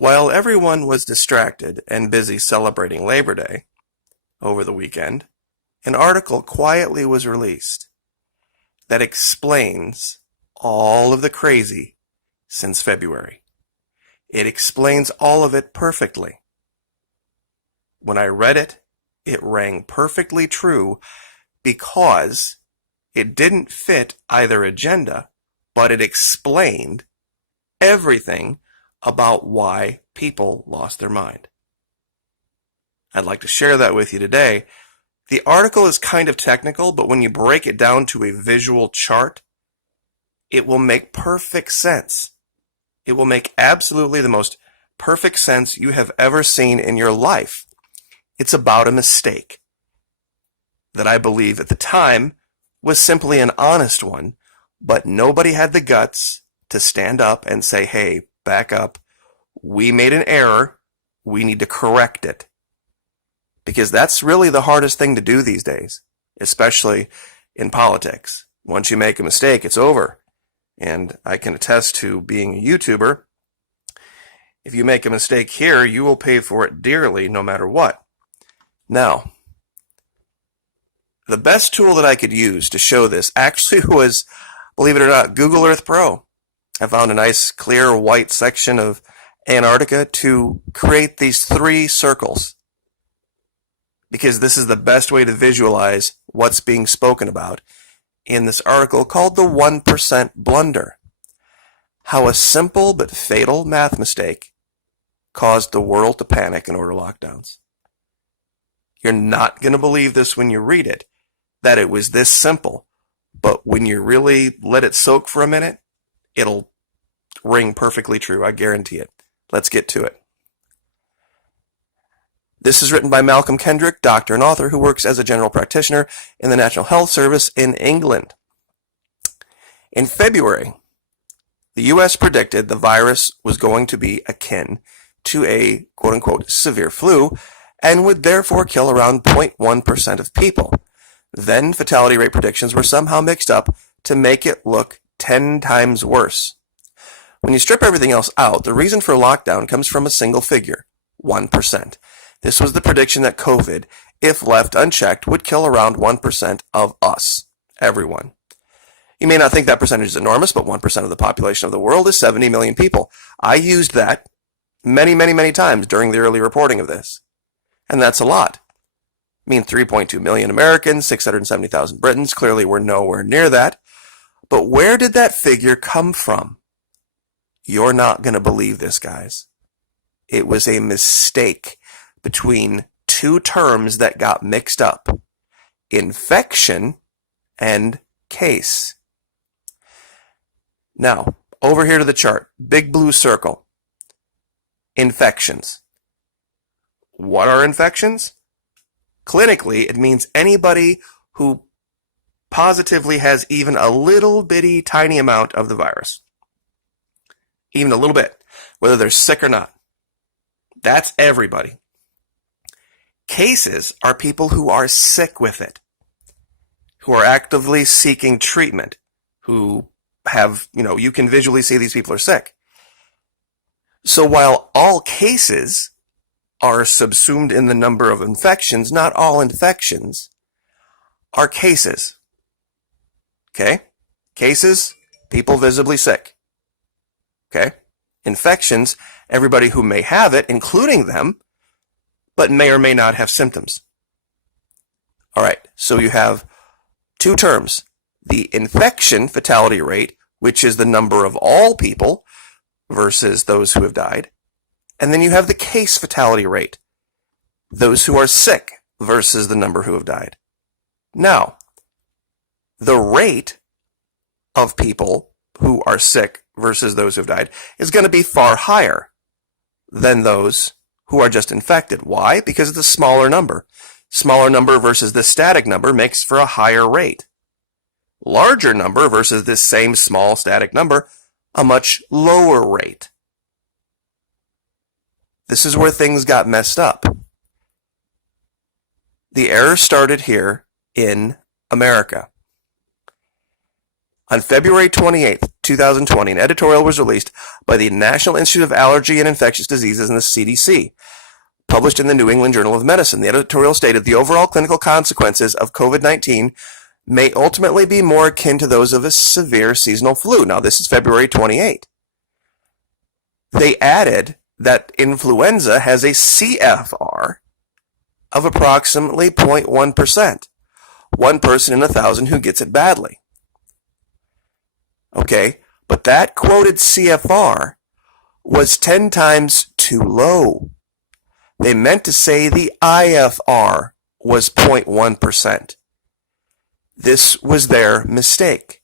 While everyone was distracted and busy celebrating Labor Day over the weekend, an article quietly was released that explains all of the crazy since February. It explains all of it perfectly. When I read it, it rang perfectly true because it didn't fit either agenda, but it explained everything about why people lost their mind. I'd like to share that with you today. The article is kind of technical, but when you break it down to a visual chart, it will make perfect sense. It will make absolutely the most perfect sense you have ever seen in your life. It's about a mistake that I believe at the time was simply an honest one, but nobody had the guts to stand up and say, hey, back up. We made an error. We need to correct it. Because that's really the hardest thing to do these days, especially in politics. Once you make a mistake, it's over. And I can attest to being a YouTuber. If you make a mistake here, you will pay for it dearly no matter what. Now, the best tool that I could use to show this actually was, believe it or not, Google Earth Pro. I found a nice clear white section of Antarctica to create these 3 circles, because this is the best way to visualize what's being spoken about in this article called the 1% blunder. How a simple but fatal math mistake caused the world to panic and order lockdowns. You're not going to believe this when you read it, that it was this simple, but when you really let it soak for a minute, it'll ring perfectly true. I guarantee it. Let's get to it. This is written by Malcolm Kendrick, doctor and author who works as a general practitioner in the National Health Service in England. In February, the U.S. predicted the virus was going to be akin to a quote-unquote severe flu and would therefore kill around 0.1% of people. Then fatality rate predictions were somehow mixed up to make it look 10 times worse. When you strip everything else out, the reason for lockdown comes from a single figure, 1%. This was the prediction that COVID, if left unchecked, would kill around 1% of us, everyone. You may not think that percentage is enormous, but 1% of the population of the world is 70 million people. I used that many times during the early reporting of this. And that's a lot. I mean, 3.2 million Americans, 670,000 Britons. Clearly, we're nowhere near that. But where did that figure come from? You're not going to believe this, guys. It was a mistake between 2 terms that got mixed up. Infection and case. Now, over here to the chart. Big blue circle. Infections. What are infections? Clinically, it means anybody who positively has even a little bitty tiny amount of the virus. Even a little bit, whether they're sick or not. That's everybody. Cases are people who are sick with it, who are actively seeking treatment, who have, you can visually see these people are sick. So while all cases are subsumed in the number of infections, not all infections are cases. Okay? Cases, people visibly sick. Okay? Infections, everybody who may have it, including them, but may or may not have symptoms. All right, so you have 2 terms. The infection fatality rate, which is the number of all people versus those who have died. And then you have the case fatality rate, those who are sick versus the number who have died. Now, the rate of people who are sick versus those who have died is going to be far higher than those who are just infected. Why? Because it's a smaller number. Smaller number versus this static number makes for a higher rate. Larger number versus this same small static number, a much lower rate. This is where things got messed up. The error started here in America. On February 28th, 2020, an editorial was released by the National Institute of Allergy and Infectious Diseases and the CDC, published in the New England Journal of Medicine. The editorial stated the overall clinical consequences of COVID-19 may ultimately be more akin to those of a severe seasonal flu. Now, this is February 28. They added that influenza has a CFR of approximately 0.1%, 1 person in 1,000 who gets it badly. Okay, but that quoted CFR was 10 times too low. They meant to say the IFR was 0.1%. This was their mistake.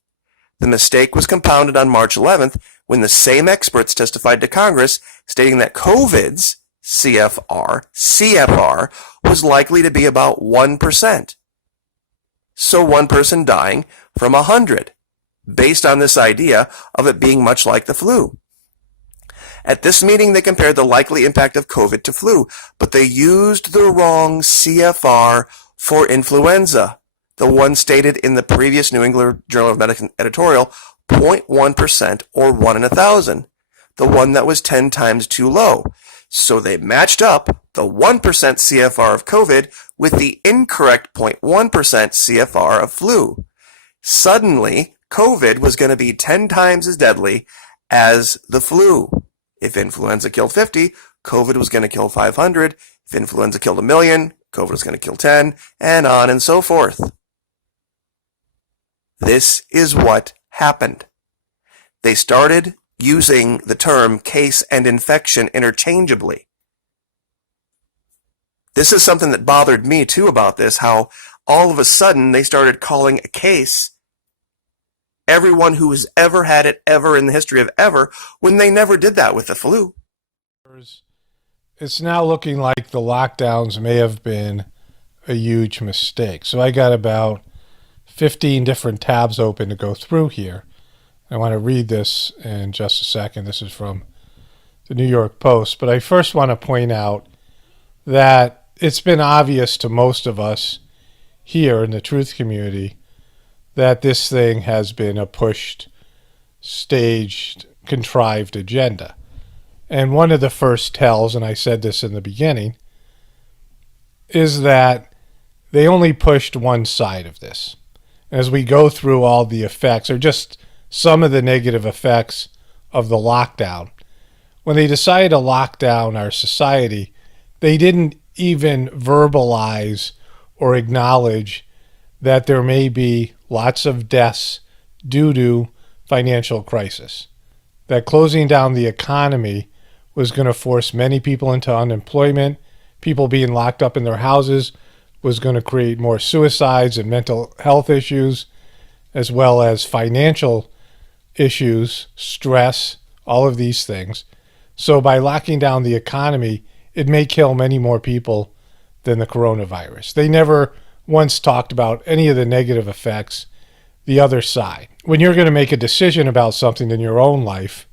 The mistake was compounded on March 11th when the same experts testified to Congress stating that COVID's CFR was likely to be about 1%. So 1 person dying from 100, based on this idea of it being much like the flu. At this meeting, they compared the likely impact of COVID to flu, but they used the wrong CFR for influenza, the one stated in the previous New England Journal of Medicine editorial, 0.1% or 1 in 1,000, the one that was 10 times too low. So they matched up the 1% CFR of COVID with the incorrect 0.1% CFR of flu. Suddenly, COVID was going to be 10 times as deadly as the flu. If influenza killed 50, COVID was going to kill 500. If influenza killed 1 million, COVID was going to kill 10, and on and so forth. This is what happened. They started using the term case and infection interchangeably. This is something that bothered me too about this, how all of a sudden they started calling a case everyone who has ever had it ever in the history of ever, when they never did that with the flu. It's now looking like the lockdowns may have been a huge mistake. So I got about 15 different tabs open to go through here. I want to read this in just a second. This is from the New York Post. But I first want to point out that it's been obvious to most of us here in the truth community that this thing has been a pushed, staged, contrived agenda. And one of the first tells, and I said this in the beginning, is that they only pushed one side of this. As we go through all the effects, or just some of the negative effects of the lockdown, when they decided to lock down our society, they didn't even verbalize or acknowledge that there may be lots of deaths due to financial crisis, that closing down the economy was going to force many people into unemployment, people being locked up in their houses was going to create more suicides and mental health issues, as well as financial issues, stress, all of these things. So by locking down the economy, it may kill many more people than the coronavirus. They never once talked about any of the negative effects, the other side. When you're going to make a decision about something in your own life,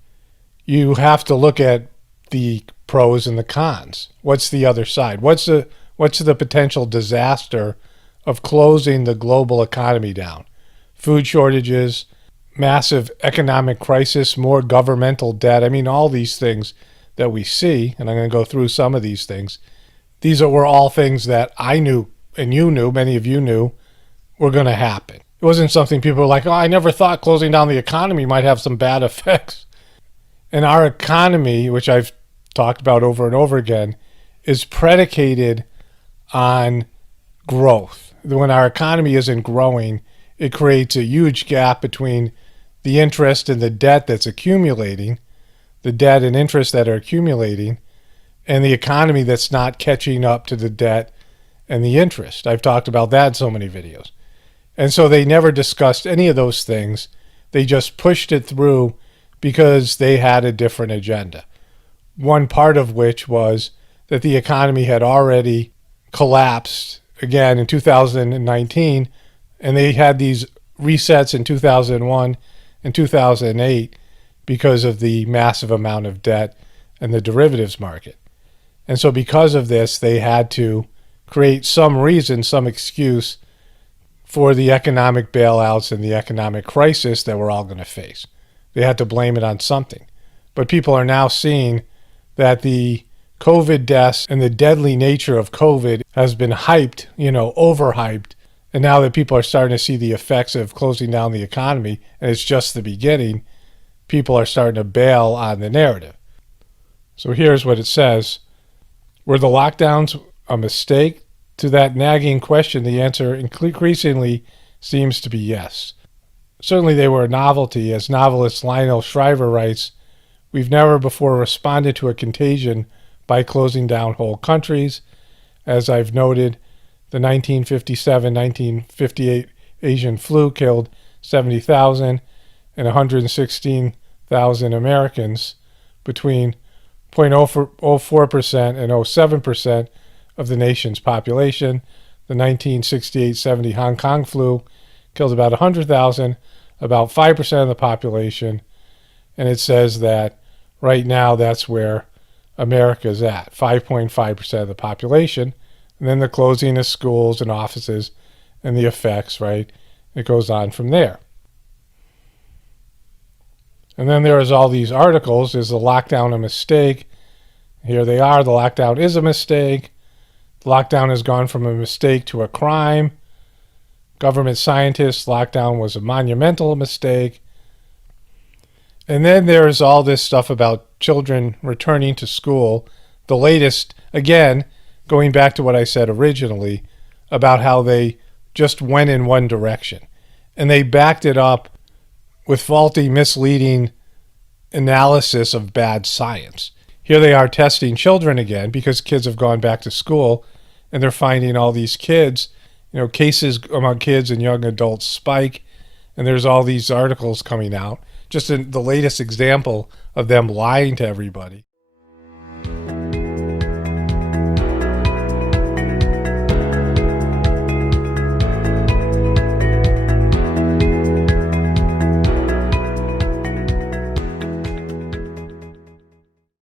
you have to look at the pros and the cons. What's the other side? What's the potential disaster of closing the global economy down? Food shortages, massive economic crisis, more governmental debt. I mean, all these things that we see, and I'm going to go through some of these things. These were all things that I knew, and you knew, many of you knew, were going to happen. It wasn't something people were like, oh, I never thought closing down the economy might have some bad effects. And our economy, which I've talked about over and over again, is predicated on growth. When our economy isn't growing, it creates a huge gap between the interest and the debt that's accumulating, the debt and interest that are accumulating, and the economy that's not catching up to the debt and the interest. I've talked about that in so many videos. And so they never discussed any of those things. They just pushed it through because they had a different agenda. One part of which was that the economy had already collapsed again in 2019, and they had these resets in 2001 and 2008 because of the massive amount of debt and the derivatives market. And so because of this, they had to create some reason, some excuse for the economic bailouts and the economic crisis that we're all going to face. They had to blame it on something. But people are now seeing that the COVID deaths and the deadly nature of COVID has been hyped, overhyped. And now that people are starting to see the effects of closing down the economy, and it's just the beginning, people are starting to bail on the narrative. So here's what it says. Were the lockdowns a mistake? To that nagging question, the answer increasingly seems to be yes. Certainly they were a novelty. As novelist Lionel Shriver writes, we've never before responded to a contagion by closing down whole countries. As I've noted, the 1957-1958 Asian flu killed 70,000 and 116,000 Americans, between 0.04% and 0.07% of the nation's population. The 1968-70 Hong Kong flu killed about 100,000, about 5% of the population. And it says that right now that's where America's at, 5.5% of the population. And then the closing of schools and offices and the effects, right? It goes on from there. And then there's all these articles. Is the lockdown a mistake? Here they are. The lockdown is a mistake. The lockdown has gone from a mistake to a crime. Government scientists, lockdown was a monumental mistake. And then there's all this stuff about children returning to school. The latest, again, going back to what I said originally, about how they just went in one direction. And they backed it up with faulty, misleading analysis of bad science. Here they are testing children again because kids have gone back to school, and they're finding all these kids, cases among kids and young adults spike, and there's all these articles coming out. Just the latest example of them lying to everybody.